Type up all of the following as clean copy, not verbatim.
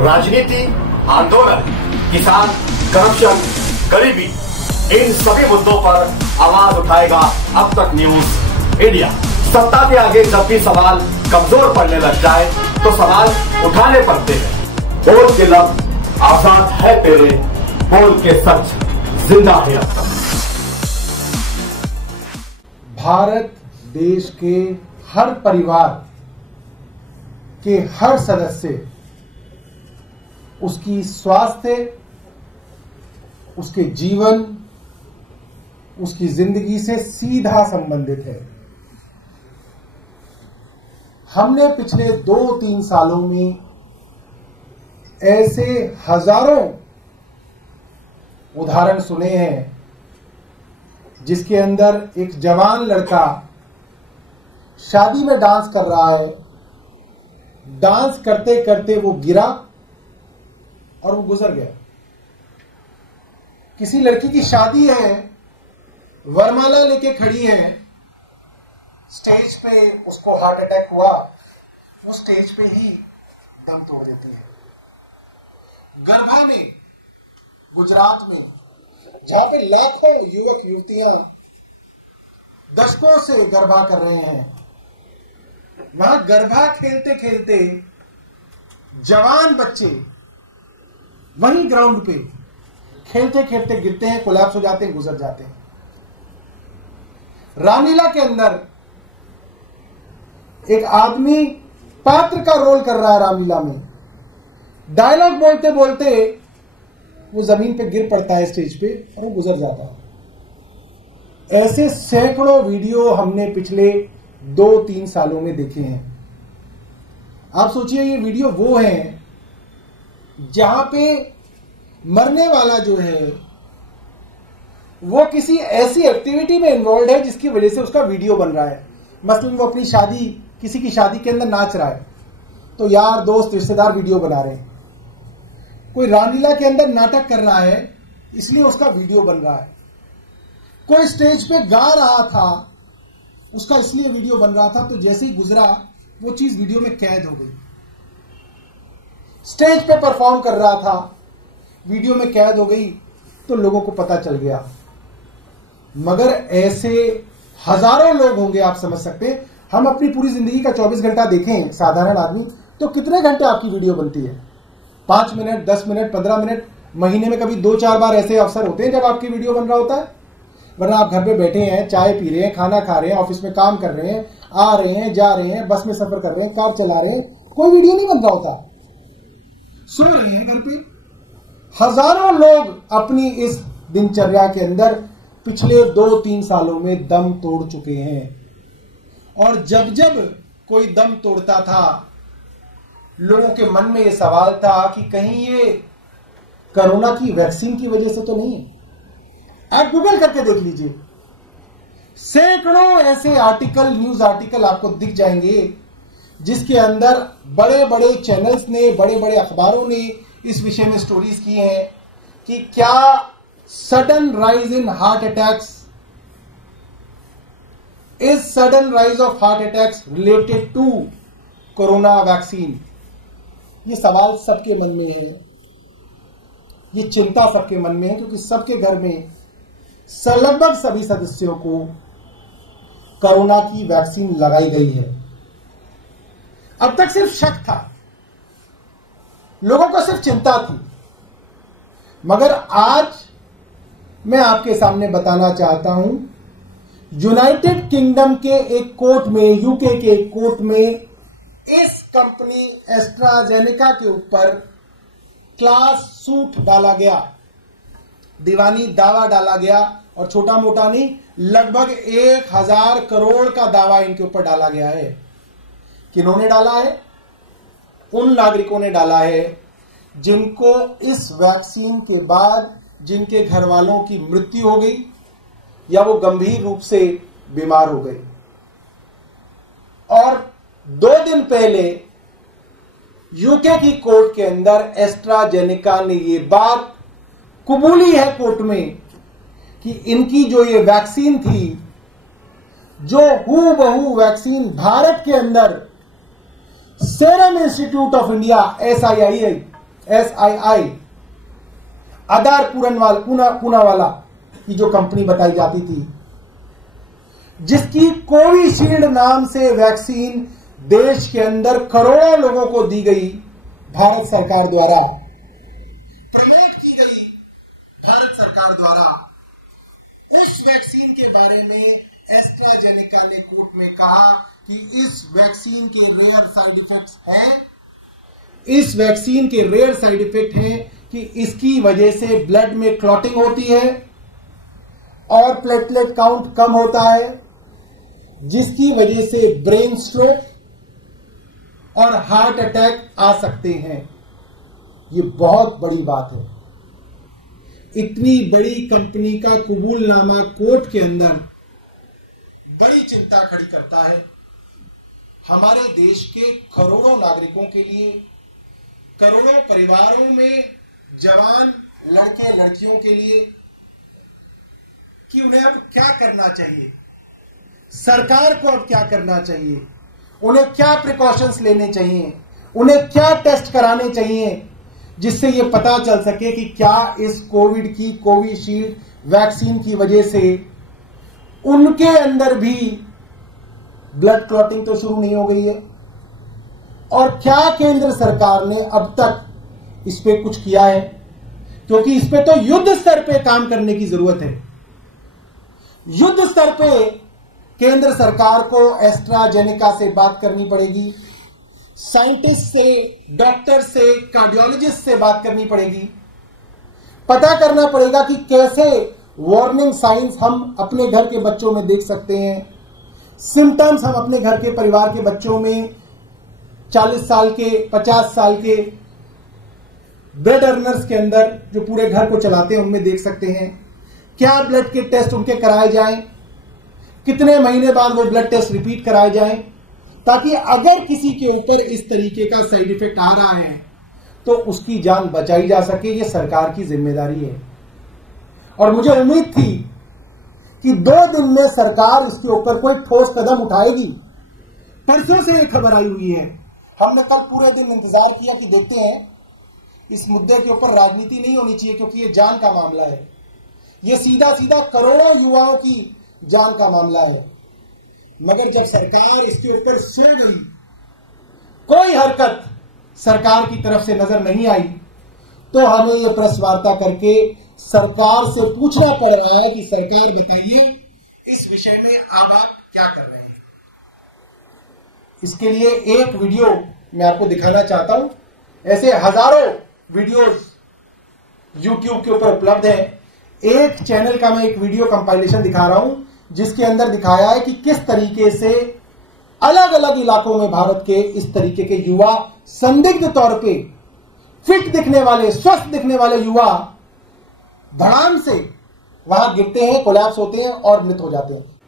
राजनीति, आंदोलन, किसान, करप्शन, गरीबी, इन सभी मुद्दों पर आवाज उठाएगा अब तक न्यूज इंडिया। सत्ता के आगे जब भी सवाल कमजोर पड़ने लग जाए तो सवाल उठाने पड़ते हैं। बोल के लफ्ज आजाद है तेरे, बोल के सच जिंदा है अब तक। भारत देश के हर परिवार के हर सदस्य, उसकी स्वास्थ्य, उसके जीवन, उसकी जिंदगी से सीधा संबंधित है। हमने पिछले 2-3 सालों में ऐसे हजारों उदाहरण सुने हैं जिसके अंदर एक जवान लड़का शादी में डांस कर रहा है, डांस करते करते वो गिरा और वो गुजर गया। किसी लड़की की शादी है, वरमाला लेके खड़ी है, स्टेज पे उसको हार्ट अटैक हुआ, वो स्टेज पे ही दम तोड़ देती है। गरबा में, गुजरात में, जहां पे लाखों युवक युवतियां दशकों से गरबा कर रहे हैं, वहां गरबा खेलते खेलते जवान बच्चे वहीं ग्राउंड पे खेलते खेलते गिरते हैं, कोलैप्स हो जाते हैं, गुजर जाते हैं। रामलीला के अंदर एक आदमी पात्र का रोल कर रहा है, रामलीला में डायलॉग बोलते बोलते वो जमीन पे गिर पड़ता है स्टेज पे और वो गुजर जाता है। ऐसे सैकड़ों वीडियो हमने पिछले 2-3 सालों में देखे हैं। आप सोचिए, ये वीडियो वो हैं जहां पे मरने वाला जो है वो किसी ऐसी एक्टिविटी में इन्वॉल्व है जिसकी वजह से उसका वीडियो बन रहा है। मसलन वो अपनी शादी, किसी की शादी के अंदर नाच रहा है तो यार दोस्त रिश्तेदार वीडियो बना रहे हैं। कोई रामलीला के अंदर नाटक कर रहा है इसलिए उसका वीडियो बन रहा है। कोई स्टेज पे गा रहा था, उसका इसलिए वीडियो बन रहा था, तो जैसे ही गुजरा वो चीज वीडियो में कैद हो गई। स्टेज पे परफॉर्म कर रहा था, वीडियो में कैद हो गई तो लोगों को पता चल गया। मगर ऐसे हजारों लोग होंगे, आप समझ सकते हैं। हम अपनी पूरी जिंदगी का 24 घंटा देखें साधारण आदमी, तो कितने घंटे आपकी वीडियो बनती है? 5 मिनट, 10 मिनट, 15 मिनट। महीने में कभी 2-4 बार ऐसे अवसर होते हैं जब आपकी वीडियो बन रहा होता है। वरना आप घर पे बैठे हैं, चाय पी रहे हैं, खाना खा रहे हैं, ऑफिस में काम कर रहे हैं, आ रहे हैं, जा रहे हैं, बस में सफर कर रहे हैं, कार चला रहे हैं, कोई वीडियो नहीं बन रहा होता। सो रहे हैं घर पे। हजारों लोग अपनी इस दिनचर्या के अंदर पिछले 2-3 सालों में दम तोड़ चुके हैं। और जब जब कोई दम तोड़ता था, लोगों के मन में यह सवाल था कि कहीं ये कोरोना की वैक्सीन की वजह से तो नहीं है। आप गूगल करके देख लीजिए, सैकड़ों ऐसे आर्टिकल, न्यूज आर्टिकल आपको दिख जाएंगे जिसके अंदर बड़े बड़े चैनल्स ने, बड़े बड़े अखबारों ने इस विषय में स्टोरीज की हैं कि क्या sudden rise in heart attacks, is sudden rise of heart attacks related to corona vaccine. ये सवाल सबके मन में है, ये चिंता सबके मन में है, क्योंकि सबके घर में लगभग सभी सदस्यों को कोरोना की वैक्सीन लगाई गई है। अब तक सिर्फ शक था, लोगों को सिर्फ चिंता थी। मगर आज मैं आपके सामने बताना चाहता हूं, यूनाइटेड किंगडम के एक कोर्ट में, यूके के एक कोर्ट में इस कंपनी एस्ट्राजेनेका के ऊपर क्लास सूट डाला गया, दीवानी दावा डाला गया। और छोटा मोटा नहीं, लगभग 1000 करोड़ का दावा इनके ऊपर डाला गया है। किन्होंने डाला है? उन नागरिकों ने डाला है जिनको इस वैक्सीन के बाद जिनके घर वालों की मृत्यु हो गई या वो गंभीर रूप से बीमार हो गए। और 2 दिन पहले यूके की कोर्ट के अंदर एस्ट्राजेनेका ने ये बात कबूली है कोर्ट में कि इनकी जो ये वैक्सीन थी, जो हूबहू वैक्सीन भारत के अंदर serum institute of India SII SII आधार पूनावाला की जो कंपनी बताई जाती थी, जिसकी कोविशील्ड नाम से वैक्सीन देश के अंदर करोड़ों लोगों को दी गई, भारत सरकार द्वारा प्रमोट की गई, भारत सरकार द्वारा, उस वैक्सीन के बारे में एस्ट्राजेनेका ने कोर्ट में कहा कि इस वैक्सीन के रेयर साइड इफेक्ट्स हैं, इस वैक्सीन के रेयर साइड इफेक्ट है कि इसकी वजह से ब्लड में क्लॉटिंग होती है और प्लेटलेट काउंट कम होता है, जिसकी वजह से ब्रेन स्ट्रोक और हार्ट अटैक आ सकते हैं। ये बहुत बड़ी बात है। इतनी बड़ी कंपनी का कबूलनामा कोर्ट के अंदर बड़ी चिंता खड़ी करता है। हमारे देश के करोड़ों नागरिकों के लिए, करोड़ों परिवारों में जवान लड़के लड़कियों के लिए कि उन्हें अब क्या करना चाहिए, सरकार को अब क्या करना चाहिए, उन्हें क्या प्रिकॉशंस लेने चाहिए, उन्हें क्या टेस्ट कराने चाहिए, जिससे यह पता चल सके कि क्या इस कोविड की कोविशील्ड वैक्सीन की वजह से उनके अंदर भी ब्लड क्लॉटिंग तो शुरू नहीं हो गई है, और क्या केंद्र सरकार ने अब तक इस पे कुछ किया है, क्योंकि इस पे तो युद्ध स्तर पे काम करने की जरूरत है। युद्ध स्तर पे केंद्र सरकार को एस्ट्राजेनेका से बात करनी पड़ेगी, साइंटिस्ट से, डॉक्टर से, कार्डियोलॉजिस्ट से बात करनी पड़ेगी, पता करना पड़ेगा कि कैसे वार्निंग साइंस हम अपने घर के बच्चों में देख सकते हैं, सिम्टम्स हम अपने घर के परिवार के बच्चों में 40 साल के, 50 साल के ब्लड अर्नर्स के अंदर जो पूरे घर को चलाते हैं उनमें देख सकते हैं। क्या ब्लड के टेस्ट उनके कराए जाएं, कितने महीने बाद वो ब्लड टेस्ट रिपीट कराए जाएं, ताकि अगर किसी के ऊपर इस तरीके का साइड इफेक्ट आ रहा है तो उसकी जान बचाई जा सके। ये सरकार की जिम्मेदारी है। और मुझे उम्मीद थी कि 2 दिन में सरकार इसके ऊपर कोई ठोस कदम उठाएगी। परसों से एक खबर आई हुई है, हमने कल पूरे दिन इंतजार किया कि देखते हैं, इस मुद्दे के ऊपर राजनीति नहीं होनी चाहिए क्योंकि ये जान का मामला है, ये सीधा सीधा करोड़ों युवाओं की जान का मामला है। मगर जब सरकार इसके ऊपर सो गई, कोई हरकत सरकार की तरफ से नजर नहीं आई, तो हमें यह प्रेस वार्ता करके सरकार से पूछना पड़ रहा है कि सरकार बताइए इस विषय में अब आप क्या कर रहे हैं। इसके लिए एक वीडियो मैं आपको दिखाना चाहता हूं। ऐसे हजारों वीडियोस YouTube के ऊपर उपलब्ध है। एक चैनल का मैं एक वीडियो कंपाइलेशन दिखा रहा हूं, जिसके अंदर दिखाया है कि किस तरीके से अलग अलग इलाकों में भारत के इस तरीके के युवा, संदिग्ध तौर पे फिट दिखने वाले, स्वस्थ दिखने वाले युवा धड़ाम से वहां गिरते हैं, कोलैप्स होते हैं और मृत हो जाते हैं।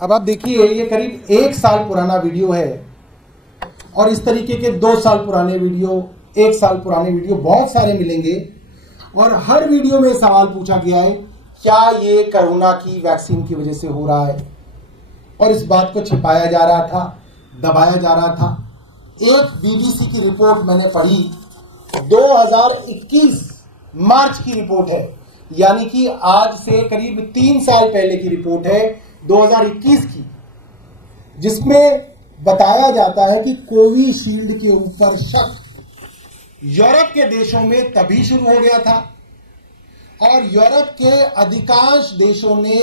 अब आप देखिए, ये करीब 1 साल पुराना वीडियो है और इस तरीके के 2 साल पुराने वीडियो, 1 साल पुराने वीडियो बहुत सारे मिलेंगे और हर वीडियो में सवाल पूछा गया है क्या ये कोरोना की वैक्सीन की वजह से हो रहा है, और इस बात को छिपाया जा रहा था, दबाया जा रहा था। एक बीबीसी की रिपोर्ट मैंने पढ़ी, 2021 मार्च की रिपोर्ट है, यानी कि आज से करीब 3 साल पहले की रिपोर्ट है 2021 की, जिसमें बताया जाता है कि कोविशील्ड के ऊपर शक यूरोप के देशों में तभी शुरू हो गया था और यूरोप के अधिकांश देशों ने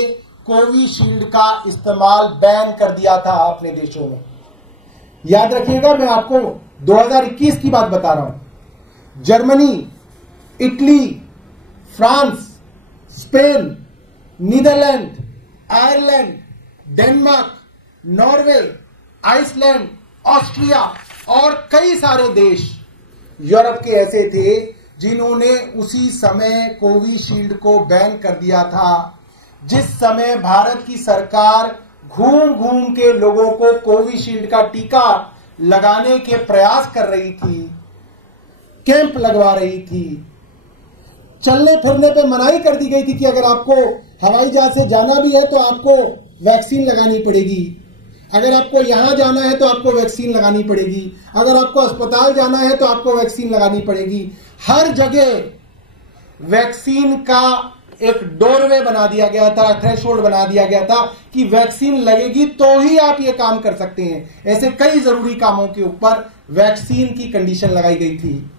कोविशील्ड का इस्तेमाल बैन कर दिया था अपने देशों में। याद रखिएगा, मैं आपको 2021 की बात बता रहा हूं। Germany, Italy, France, Spain, Netherlands, Ireland, Denmark, Norway, Iceland, Austria और कई सारे देश यूरोप के ऐसे थे जिन्होंने उसी समय कोविशील्ड को बैन कर दिया था। जिस समय भारत की सरकार घूम घूम के लोगों को कोविशील्ड का टीका लगाने के प्रयास कर रही थी, कैंप लगवा रही थी, चलने फिरने पे मनाही कर दी गई थी कि अगर आपको हवाई जहाज से जाना भी है तो आपको वैक्सीन लगानी पड़ेगी, अगर आपको यहां जाना है तो आपको वैक्सीन लगानी पड़ेगी, अगर आपको अस्पताल जाना है तो आपको वैक्सीन लगानी पड़ेगी। हर जगह वैक्सीन का एक डोरवे बना दिया गया था, थ्रेशोल्ड बना दिया गया था कि वैक्सीन लगेगी तो ही आप ये काम कर सकते हैं। ऐसे कई जरूरी कामों के ऊपर वैक्सीन की कंडीशन लगाई गई थी।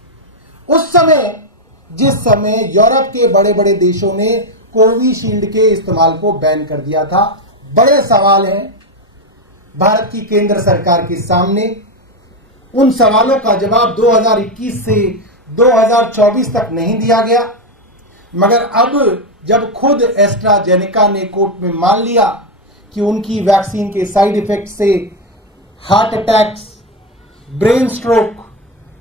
उस समय जिस समय यूरोप के बड़े बड़े देशों ने कोविशील्ड के इस्तेमाल को बैन कर दिया था, बड़े सवाल हैं भारत की केंद्र सरकार के सामने। उन सवालों का जवाब 2021 से 2024 तक नहीं दिया गया, मगर अब जब खुद एस्ट्राजेनेका ने कोर्ट में मान लिया कि उनकी वैक्सीन के साइड इफेक्ट से हार्ट अटैक्स, ब्रेन स्ट्रोक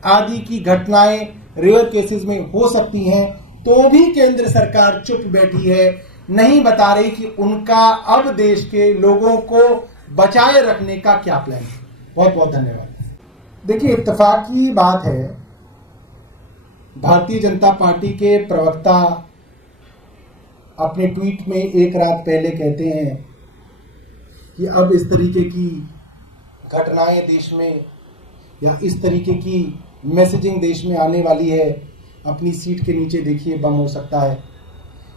आदि की घटनाएं रेयर केसेस में हो सकती हैं, तो भी केंद्र सरकार चुप बैठी है, नहीं बता रही कि उनका अब देश के लोगों को बचाए रखने का क्या प्लान है। बहुत बहुत धन्यवाद। देखिए, इत्तेफाक की बात है, भारतीय जनता पार्टी के प्रवक्ता अपने ट्वीट में एक रात पहले कहते हैं कि अब इस तरीके की घटनाएं देश में या इस तरीके की मैसेजिंग देश में आने वाली है, अपनी सीट के नीचे देखिए बम हो सकता है।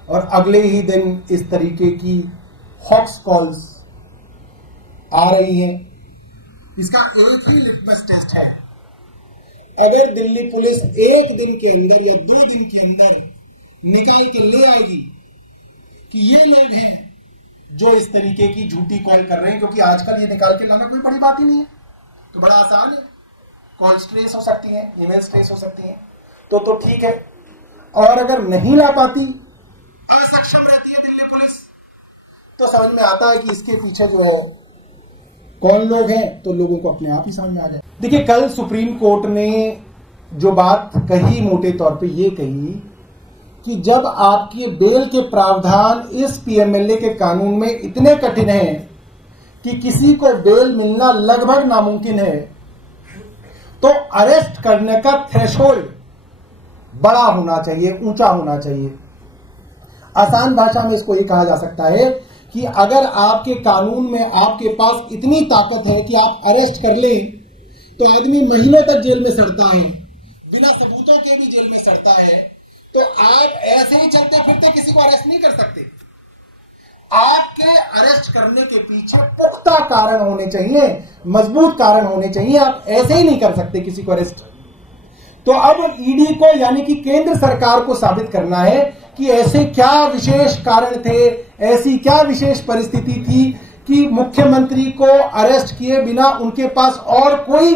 और अगले ही दिन इस तरीके की हॉक्स कॉल्स आ रही हैं। इसका एक ही लिटमस टेस्ट है, अगर दिल्ली पुलिस एक दिन के अंदर या 2 दिन के अंदर निकाल के ले आएगी कि ये लोग हैं जो इस तरीके की झूठी कॉल कर रहे हैं, क्योंकि आजकल ये निकाल के लाना कोई बड़ी बात ही नहीं है, तो बड़ा आसान है, कॉल्स ट्रेस हो सकती हैं, ईमेल्स ट्रेस हो सकती हैं, तो ठीक है। और अगर नहीं ला पाती, असक्षम रहती है दिल्ली पुलिस, तो समझ में आता है कि इसके पीछे जो है कौन लोग हैं, तो लोगों को अपने आप ही समझ में आ जाए। देखिए, कल सुप्रीम कोर्ट ने जो बात कही, मोटे तौर पे ये कही कि जब आपके बेल के प्रावधान इस पीएमएलए के कानून में इतने कठिन हैं कि किसी को बेल मिलना लगभग नामुमकिन है, तो अरेस्ट करने का थ्रेशोल्ड बड़ा होना चाहिए, ऊंचा होना चाहिए। आसान भाषा में इसको ये कहा जा सकता है कि अगर आपके कानून में आपके पास इतनी ताकत है कि आप अरेस्ट कर लें, तो आदमी महीनों तक जेल में सड़ता है, बिना सबूतों के भी जेल में सड़ता है, तो आप ऐसे ही चलते फिरते किसी को अरेस्ट नहीं कर सकते। आपके अरेस्ट करने के पीछे पुख्ता कारण होने चाहिए, मजबूत कारण होने चाहिए, आप ऐसे ही नहीं कर सकते किसी को अरेस्ट। तो अब ईडी को, यानी कि केंद्र सरकार को साबित करना है कि ऐसे क्या विशेष कारण थे, ऐसी क्या विशेष परिस्थिति थी कि मुख्यमंत्री को अरेस्ट किए बिना उनके पास और कोई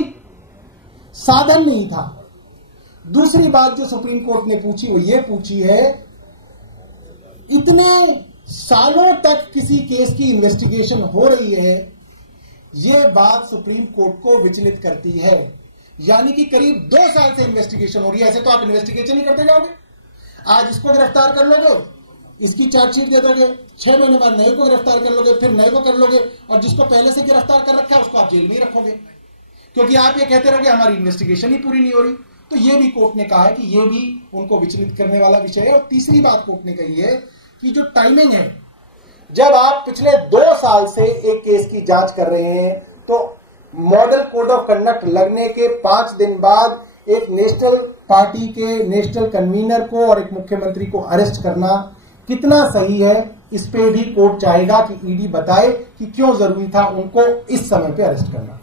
साधन नहीं था। दूसरी बात जो सुप्रीम कोर्ट ने पूछी वो ये पूछी है, इतने सालों तक किसी केस की इन्वेस्टिगेशन हो रही है, यह बात सुप्रीम कोर्ट को विचलित करती है। यानी कि करीब 2 साल से इन्वेस्टिगेशन हो रही है। ऐसे तो आप इन्वेस्टिगेशन ही करते जाओगे, आज इसको गिरफ्तार कर लोगे, इसकी चार्जशीट दे दोगे, 6 महीने बाद नए को गिरफ्तार कर लोगे, फिर नए को कर लोगे, और जिसको पहले से गिरफ्तार कर रखा है उसको आप जेल में ही रखोगे, क्योंकि आप ये कहते रहोगे हमारी इन्वेस्टिगेशन ही पूरी नहीं हो रही। तो ये भी कोर्ट ने कहा है कि ये भी उनको विचलित करने वाला विषय है। और तीसरी बात कोर्ट ने कही है कि जो टाइमिंग है, जब आप पिछले 2 साल से एक केस की जांच कर रहे हैं तो मॉडल कोड ऑफ कंडक्ट लगने के 5 दिन बाद एक नेशनल पार्टी के नेशनल कन्वीनर को और एक मुख्यमंत्री को अरेस्ट करना कितना सही है, इस पे भी कोर्ट चाहेगा कि ईडी बताए कि क्यों जरूरी था उनको इस समय पे अरेस्ट करना।